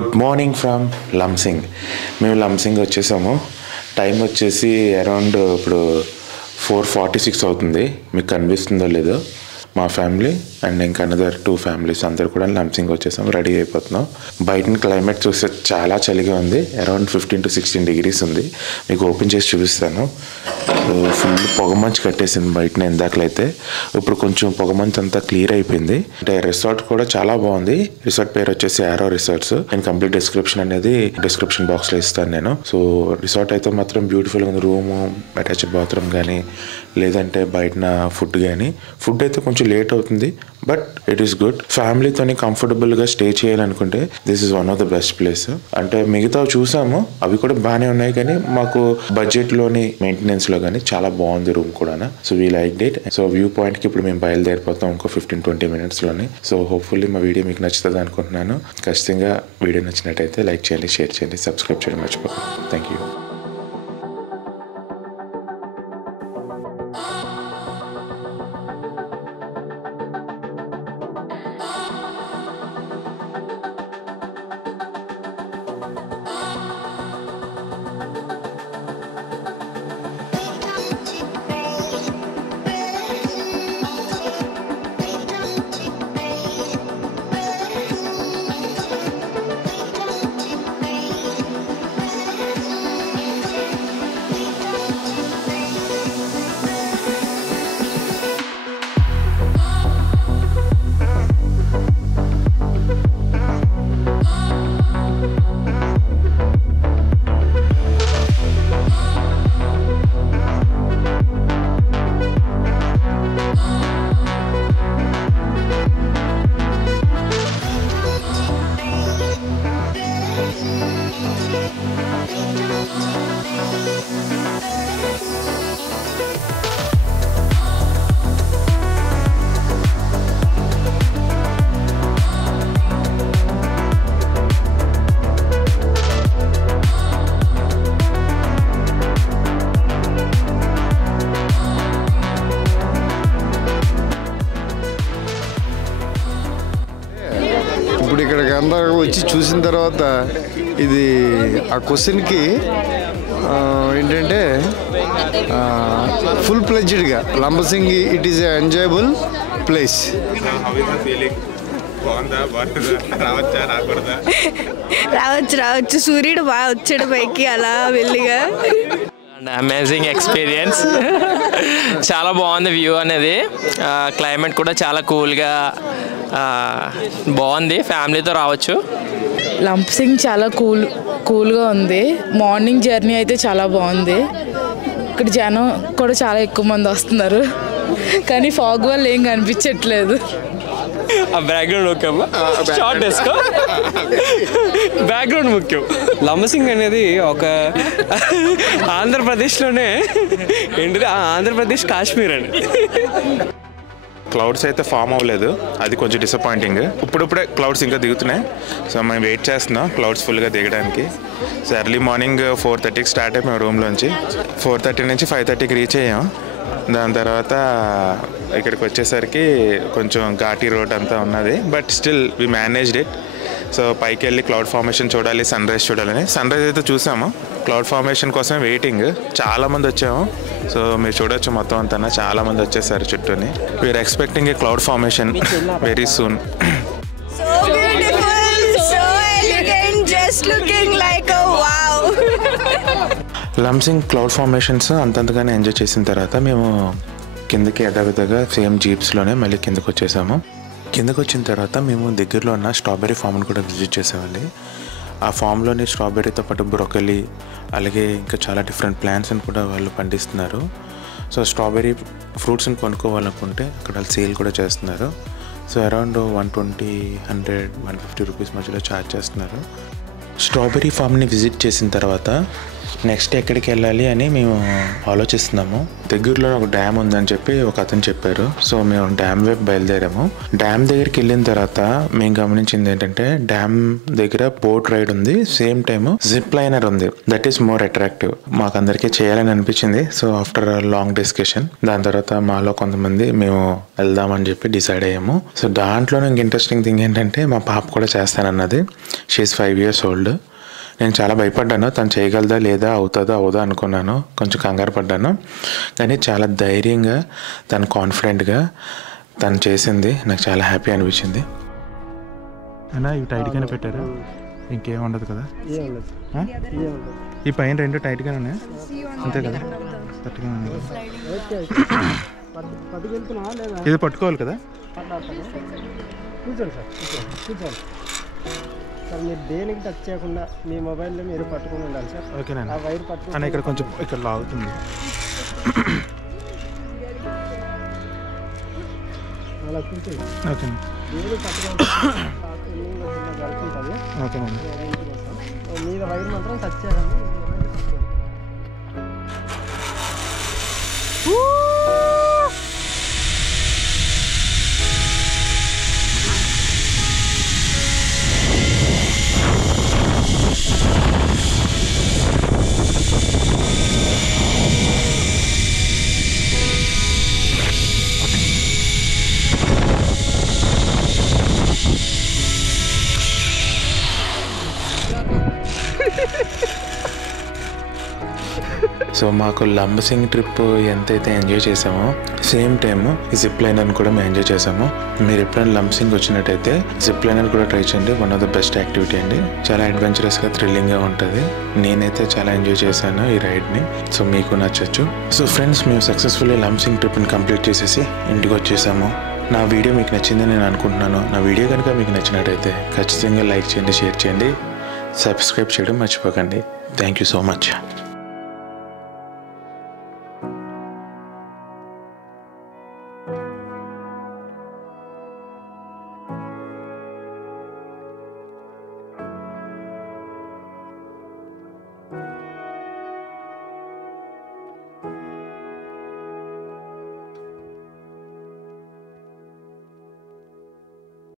Good morning from లంసింగ్. మేము లంసింగ్ వచ్చేసాము. Time వచ్చేసి అరౌండ్ ఇప్పుడు 4:46 అవుతుంది. మీకు కనిపిస్తుందో లేదో. మా ఫ్యామిలీ అండ్ ఇంకా అనదర్ 2 ఫ్యామిలీస్ అందరు కూడా లంసింగ్ వచ్చేసాం, రెడీ అయిపోతున్నాం. బయట క్లైమేట్ చూస్తే చాలా చలిగా ఉంది. అరౌండ్ 15 to 16 degrees ఉంది. మీకు ఓపెన్ చేసి చూపిస్తాను. ఫుల్ పొగమంచు కట్టేసింది బయటనే ఇందాకలైతే. ఇప్పుడు కొంచెం పొగమంచు అంతా క్లియర్ అయిపోయింది. అంటే రిసార్ట్ కూడా చాలా బాగుంది. రిసార్ట్ పేరు వచ్చేసి ఆరో రిసార్ట్స్. నేను కంప్లీట్ డిస్క్రిప్షన్ అనేది డిస్క్రిప్షన్ బాక్స్లో ఇస్తాను నేను. సో రిసార్ట్ అయితే మాత్రం బ్యూటిఫుల్గా ఉంది. రూము, అటాచ్డ్ బాత్రూమ్ కానీ లేదంటే బయట ఫుడ్ కానీ. ఫుడ్ అయితే కొంచెం లేట్ అవుతుంది, బట్ ఇట్ ఈస్ గుడ్. ఫ్యామిలీతోని కంఫర్టబుల్గా స్టే చేయాలనుకుంటే this is one of the best place. అంటే మిగతా చూసాము, అవి కూడా బాగానే ఉన్నాయి, కానీ మాకు బడ్జెట్లోని మెయింటెనెన్స్లో కానీ చాలా బాగుంది రూమ్ కూడా. So we like it. So view పాయింట్కి ఇప్పుడు మేము బయలుదేరిపోతాం ఇంకో 15-20 minutesలోని. సో హోప్ఫుల్లీ మా వీడియో మీకు నచ్చుతుంది అనుకుంటున్నాను. ఖచ్చితంగా వీడియో నచ్చినట్టయితే లైక్ చేయండి, షేర్ చేయండి, సబ్స్క్రైబ్ చేయడం మర్చిపోకండి. Thank you. ఇప్పుడు ఇక్కడికి అందరూ వచ్చి చూసిన తర్వాత ఇది ఆ క్వశ్చన్కి ఏంటంటే ఫుల్ ప్లెడ్జ్డ్గా Lambasingi it is a enjoyable place. రావచ్చు సూర్యుడు బాగా వచ్చాడు పైకి అలా వెళ్ళిగా. Amazing experience. చాలా బాగుంది వ్యూ అనేది. క్లైమేట్ కూడా చాలా కూల్గా బాగుంది. ఫ్యామిలీతో రావచ్చు. లంసింగ్ చాలా కూల్గా ఉంది. మార్నింగ్ జర్నీ అయితే చాలా బాగుంది. ఇక్కడ జనం కూడా చాలా ఎక్కువ మంది వస్తున్నారు, కానీ ఫాగ్ వల్ల ఏం కనిపించట్లేదు. బ్యాక్గ్రౌండ్ ఓకే అమ్మా, షార్ట్ వేసుకో. బ్యాక్గ్రౌండ్ ముఖ్యం. లంబసింగ్ అనేది ఒక ఆంధ్రప్రదేశ్లోనే ఏంటిది, ఆంధ్రప్రదేశ్ కాశ్మీర్ అండి. క్లౌడ్స్ అయితే ఫామ్ అవ్వలేదు, అది కొంచెం డిసప్పాయింటింగ్. ఇప్పుడిప్పుడే క్లౌడ్స్ ఇంకా దిగుతున్నాయి. సో మేము వెయిట్ చేస్తున్నాం క్లౌడ్స్ ఫుల్గా దిగడానికి. సో ఎర్లీ మార్నింగ్ 4:30కి స్టార్ట్ అయిపోయాం రూమ్లోంచి. 4:30 నుంచి 5:30కి రీచ్ అయ్యాం. దాని తర్వాత ఇక్కడికి వచ్చేసరికి కొంచెం ఘాటీ రోడ్ అంతా ఉన్నది, but still we managed it. So పైకి వెళ్ళి క్లౌడ్ ఫార్మేషన్ చూడాలి, సన్ రైజ్ చూడాలని. సన్ రైజ్ అయితే చూసాము, క్లౌడ్ ఫార్మేషన్ కోసం వెయిటింగ్. చాలామంది వచ్చాము. సో మీరు చూడొచ్చు మొత్తం అంతా చాలామంది వచ్చేసారు చుట్టూని. We are expecting a cloud formation very soon. Lambasingi cloud formations అంతంతగానే ఎంజాయ్ చేసిన తర్వాత మేము కిందకి యథావిధిగా సేమ్ జీప్స్లోనే మళ్ళీ కిందకు వచ్చేసాము. కిందకు వచ్చిన తర్వాత మేము దగ్గరలో ఉన్న స్ట్రాబెర్రీ ఫామ్ని కూడా విజిట్ చేసేవాళ్ళి. ఆ ఫామ్లోని స్ట్రాబెర్రీతో పాటు బ్రొకలీ అలాగే ఇంకా చాలా డిఫరెంట్ ప్లాంట్స్ని కూడా వాళ్ళు పండిస్తున్నారు. సో స్ట్రాబెర్రీ ఫ్రూట్స్ని కొనుక్కోవాలనుకుంటే అక్కడ సేల్ కూడా చేస్తున్నారు. సో అరౌండ్ 120, 100, 150 రూపీస్ మధ్యలో ఛార్జ్ చేస్తున్నారు. స్ట్రాబెర్రీ ఫామ్ని విజిట్ చేసిన తర్వాత నెక్స్ట్ ఎక్కడికి వెళ్ళాలి అని మేము ఆలోచిస్తున్నాము. దగ్గరలో ఒక డ్యామ్ ఉందని చెప్పి ఒక అతను చెప్పారు. సో మేము డ్యామ్ వైపు బయలుదేరాము. డ్యామ్ దగ్గరికి వెళ్ళిన తర్వాత మేము గమనించింది ఏంటంటే డ్యామ్ దగ్గర బోట్ రైడ్ ఉంది, సేమ్ టైమ్ జిప్ లైనర్ ఉంది. That is more attractive. మాకు అందరికీ చేయాలని అనిపించింది. సో ఆఫ్టర్ లాంగ్ డిస్కషన్ దాని తర్వాత మాలో కొంతమంది మేము వెళ్దామని చెప్పి డిసైడ్ అయ్యాము. సో దాంట్లో ఇంక ఇంట్రెస్టింగ్ థింగ్ ఏంటంటే మా పాప కూడా చేస్తానన్నది. She is 5 years old. నేను చాలా భయపడ్డాను, తను చేయగలదా లేదా, అవుతుందా అవుదా అనుకున్నాను, కొంచెం కంగారు పడ్డాను. కానీ చాలా ధైర్యంగా తను కాన్ఫిడెంట్గా తను చేసింది. నాకు చాలా హ్యాపీ అనిపించింది. అయినా ఇవి టైట్గానే పెట్టారు, ఇంకేం ఉండదు కదా? ఈ పైన 2 టైట్గానే ఉన్నాయి అంతే కదా? గట్టిగా ఉన్నాయి. ఇది పట్టుకోవాలి కదా? కూర్చోండి సార్, మీరు దేనికి టచ్ చేయకుండా మీ మొబైల్లో మీరు పట్టుకుని ఉండాలి సార్. ఓకేనా? ఆ వైర్ పట్టుకుని ఇక్కడ కొంచెం ఇక్కడ లాగుతుంది. అలా కూర్చోండి. ఓకే దేనికి పట్టుకుంటుంది. ఓకేనండి. మీద వైర్ మాత్రం టచ్ చేయకండి. సో మాకు లంబసింగ్ ట్రిప్ ఎంతైతే ఎంజాయ్ చేసామో సేమ్ టైమ్ జిప్ లైనర్ కూడా మేము ఎంజాయ్ చేసాము. మీరు ఎప్పుడైనా లంబసింగ్ వచ్చినట్టయితే జిప్ లైనర్ కూడా ట్రై చేయండి. One of the best activity అండి. చాలా అడ్వెంచరస్గా థ్రిల్లింగ్గా ఉంటుంది. నేనైతే చాలా ఎంజాయ్ చేశాను ఈ రైడ్ని. సో మీకు నచ్చచ్చు. సో ఫ్రెండ్స్, మేము సక్సెస్ఫుల్లీ లంబసింగ్ ట్రిప్ని కంప్లీట్ చేసేసి ఇంటికి వచ్చేసాము. నా వీడియో మీకు నచ్చిందని నేను అనుకుంటున్నాను. నా వీడియో కనుక మీకు నచ్చినట్టయితే ఖచ్చితంగా లైక్ చేయండి, షేర్ చేయండి, సబ్స్క్రైబ్ చేయడం మర్చిపోకండి. Thank you so much.